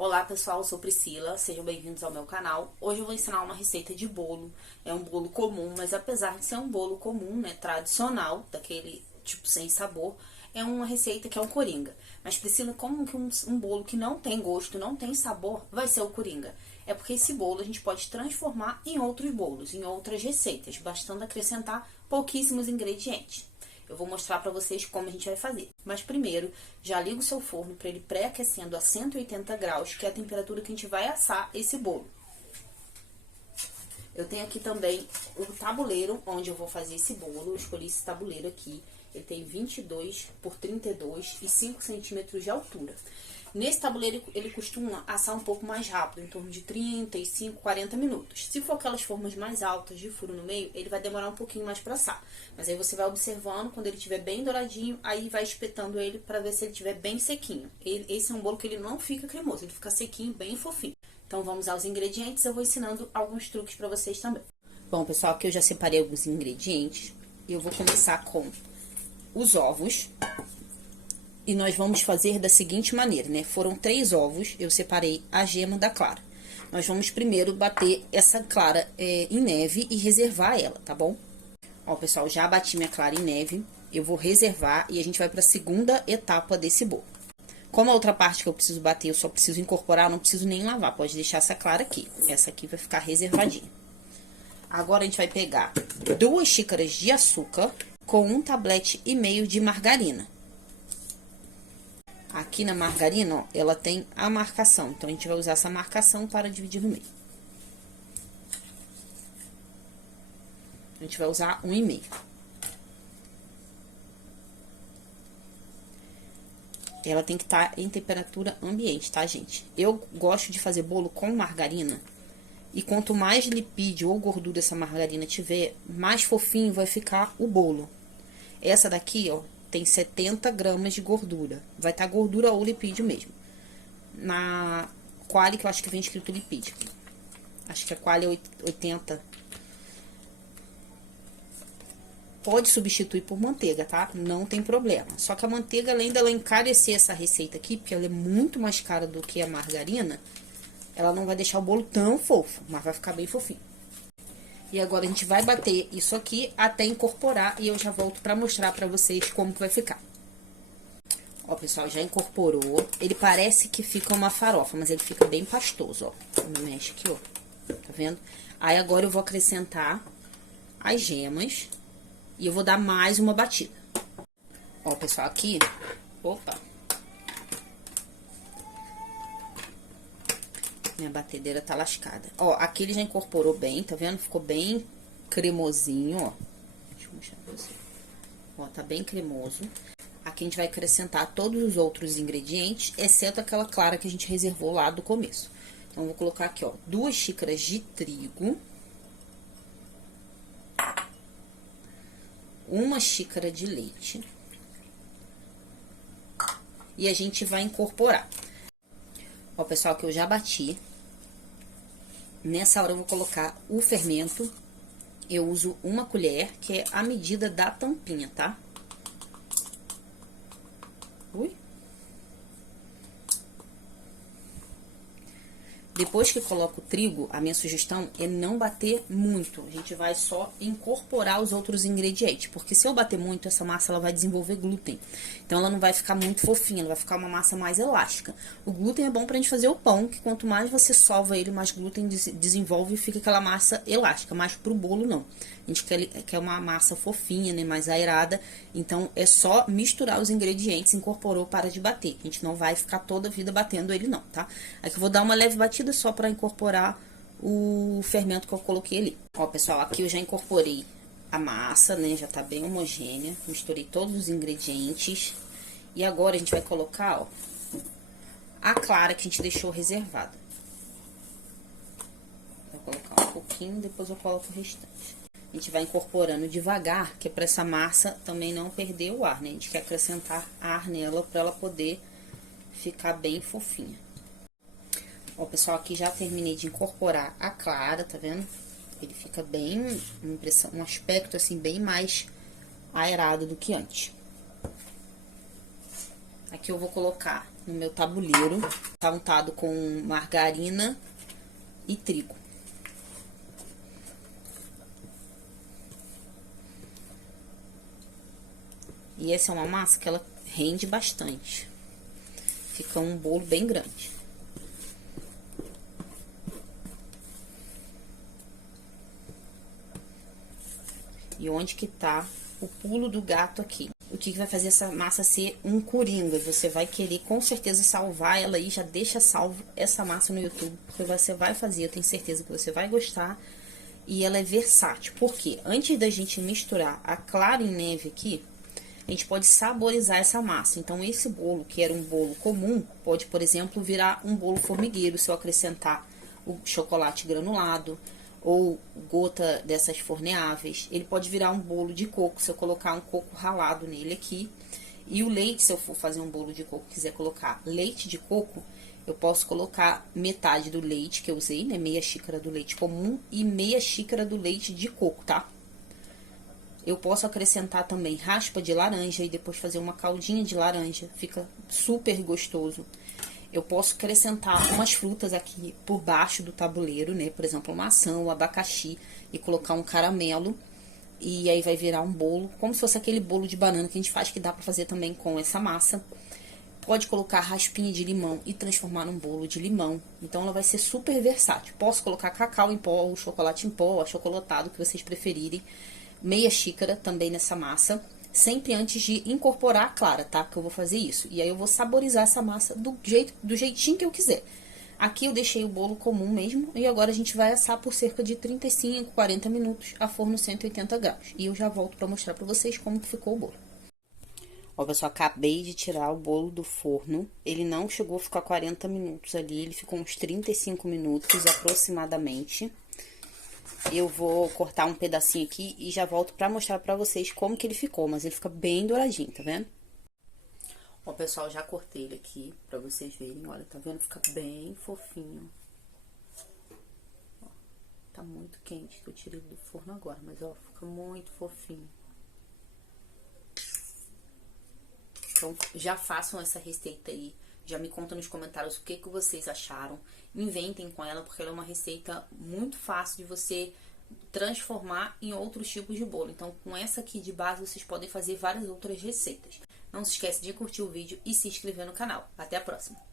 Olá pessoal, eu sou Priscila, sejam bem-vindos ao meu canal. Hoje eu vou ensinar uma receita de bolo. É um bolo comum, mas apesar de ser um bolo comum, né, tradicional, daquele tipo sem sabor, é uma receita que é um coringa. Mas Priscila, como que um bolo que não tem gosto, não tem sabor, vai ser o coringa? É porque esse bolo a gente pode transformar em outros bolos, em outras receitas, bastando acrescentar pouquíssimos ingredientes. Eu vou mostrar pra vocês como a gente vai fazer. Mas primeiro, já liga o seu forno para ele pré-aquecendo a 180 graus, que é a temperatura que a gente vai assar esse bolo. Eu tenho aqui também o tabuleiro onde eu vou fazer esse bolo. Eu escolhi esse tabuleiro aqui. Ele tem 22 por 32 e 5 centímetros de altura. Nesse tabuleiro, ele costuma assar um pouco mais rápido, em torno de 35, 40 minutos. Se for aquelas formas mais altas, de furo no meio, ele vai demorar um pouquinho mais para assar. Mas aí você vai observando, quando ele estiver bem douradinho, aí vai espetando ele para ver se ele estiver bem sequinho. Esse é um bolo que ele não fica cremoso, ele fica sequinho, bem fofinho. Então vamos aos ingredientes, eu vou ensinando alguns truques para vocês também. Bom, pessoal, aqui eu já separei alguns ingredientes. E eu vou começar com os ovos. E nós vamos fazer da seguinte maneira, né? Foram 3 ovos, eu separei a gema da clara. Nós vamos primeiro bater essa clara em neve e reservar ela, tá bom? Ó, pessoal, já bati minha clara em neve, eu vou reservar e a gente vai para a segunda etapa desse bolo. Como a outra parte que eu preciso bater, eu só preciso incorporar, eu não preciso nem lavar, pode deixar essa clara aqui. Essa aqui vai ficar reservadinha. Agora a gente vai pegar 2 xícaras de açúcar com 1 tablete e meio de margarina. Aqui na margarina, ó, ela tem a marcação. Então, a gente vai usar essa marcação para dividir no meio. A gente vai usar 1,5. Ela tem que estar em temperatura ambiente, tá, gente? Eu gosto de fazer bolo com margarina. E quanto mais lipídio ou gordura essa margarina tiver, mais fofinho vai ficar o bolo. Essa daqui, ó, tem 70 gramas de gordura. Vai estar gordura ou lipídio mesmo. Na Qualy, que eu acho que vem escrito lipídio. Acho que a Qualy é 80. Pode substituir por manteiga, tá? Não tem problema. Só que a manteiga, além dela encarecer essa receita aqui, porque ela é muito mais cara do que a margarina, ela não vai deixar o bolo tão fofo, mas vai ficar bem fofinho. E agora a gente vai bater isso aqui até incorporar e eu já volto pra mostrar pra vocês como que vai ficar. Ó, pessoal, já incorporou. Ele parece que fica uma farofa, mas ele fica bem pastoso, ó. Quando mexe aqui, ó. Tá vendo? Aí agora eu vou acrescentar as gemas e eu vou dar mais uma batida. Ó, pessoal, aqui... Opa! Minha batedeira tá lascada. Ó, aqui ele já incorporou bem, tá vendo? Ficou bem cremosinho, ó. Deixa eu mostrar pra você. Ó, tá bem cremoso. Aqui a gente vai acrescentar todos os outros ingredientes, exceto aquela clara que a gente reservou lá do começo. Então, eu vou colocar aqui, ó, 2 xícaras de trigo. 1 xícara de leite. E a gente vai incorporar. Ó, pessoal, que eu já bati. Nessa hora eu vou colocar o fermento. Eu uso 1 colher, que é a medida da tampinha, tá? Ui. Depois que coloca o trigo, a minha sugestão é não bater muito. A gente vai só incorporar os outros ingredientes. Porque se eu bater muito, essa massa ela vai desenvolver glúten. Então, ela não vai ficar muito fofinha, ela vai ficar uma massa mais elástica. O glúten é bom pra gente fazer o pão, que quanto mais você sova ele, mais glúten desenvolve e fica aquela massa elástica. Mas pro bolo, não. A gente quer uma massa fofinha, né, mais aerada. Então, é só misturar os ingredientes, incorporou, para de bater. A gente não vai ficar toda a vida batendo ele, não, tá? Aqui eu vou dar uma leve batida só para incorporar o fermento que eu coloquei ali. Ó, pessoal, aqui eu já incorporei a massa, né? Já tá bem homogênea. Misturei todos os ingredientes. E agora a gente vai colocar, ó, a clara que a gente deixou reservada. Vou colocar um pouquinho, depois eu coloco o restante. A gente vai incorporando devagar, que é para essa massa também não perder o ar, né? A gente quer acrescentar ar nela para ela poder ficar bem fofinha. Ó, pessoal, aqui já terminei de incorporar a clara, tá vendo? Ele fica bem, um aspecto assim, bem mais aerado do que antes. Aqui eu vou colocar no meu tabuleiro. Tá untado com margarina e trigo. E essa é uma massa que ela rende bastante. Fica um bolo bem grande. E onde que tá o pulo do gato aqui? O que vai fazer essa massa ser um coringa? Você vai querer com certeza salvar ela aí, já deixa salvo essa massa no YouTube, porque você vai fazer, eu tenho certeza que você vai gostar. E ela é versátil, porque antes da gente misturar a clara em neve aqui, a gente pode saborizar essa massa. Então, esse bolo, que era um bolo comum, pode, por exemplo, virar um bolo formigueiro, se eu acrescentar o chocolate granulado, ou gota dessas forneáveis. Ele pode virar um bolo de coco, se eu colocar um coco ralado nele aqui. E o leite, se eu for fazer um bolo de coco e quiser colocar leite de coco, eu posso colocar metade do leite que eu usei, né? Meia xícara do leite comum e meia xícara do leite de coco, tá? Eu posso acrescentar também raspa de laranja e depois fazer uma caldinha de laranja. Fica super gostoso. Eu posso acrescentar umas frutas aqui por baixo do tabuleiro, né? Por exemplo, maçã, o abacaxi e colocar um caramelo. E aí vai virar um bolo, como se fosse aquele bolo de banana que a gente faz, que dá pra fazer também com essa massa. Pode colocar raspinha de limão e transformar num bolo de limão. Então, ela vai ser super versátil. Posso colocar cacau em pó, ou chocolate em pó, achocolatado, que vocês preferirem. Meia xícara também nessa massa. Sempre antes de incorporar a clara, tá? Que eu vou fazer isso. E aí, eu vou saborizar essa massa do jeitinho que eu quiser. Aqui eu deixei o bolo comum mesmo. E agora a gente vai assar por cerca de 35, 40 minutos a forno 180 graus. E eu já volto pra mostrar pra vocês como que ficou o bolo. Ó, pessoal, acabei de tirar o bolo do forno. Ele não chegou a ficar 40 minutos ali, ele ficou uns 35 minutos aproximadamente. Eu vou cortar um pedacinho aqui e já volto pra mostrar pra vocês como que ele ficou, mas ele fica bem douradinho, tá vendo? Ó, pessoal, já cortei ele aqui pra vocês verem, olha, tá vendo? Fica bem fofinho. Ó, tá muito quente que eu tirei do forno agora, mas ó, fica muito fofinho. Então, já façam essa receita aí. Já me contam nos comentários o que vocês acharam. Inventem com ela, porque ela é uma receita muito fácil de você transformar em outros tipos de bolo. Então, com essa aqui de base, vocês podem fazer várias outras receitas. Não se esquece de curtir o vídeo e se inscrever no canal. Até a próxima!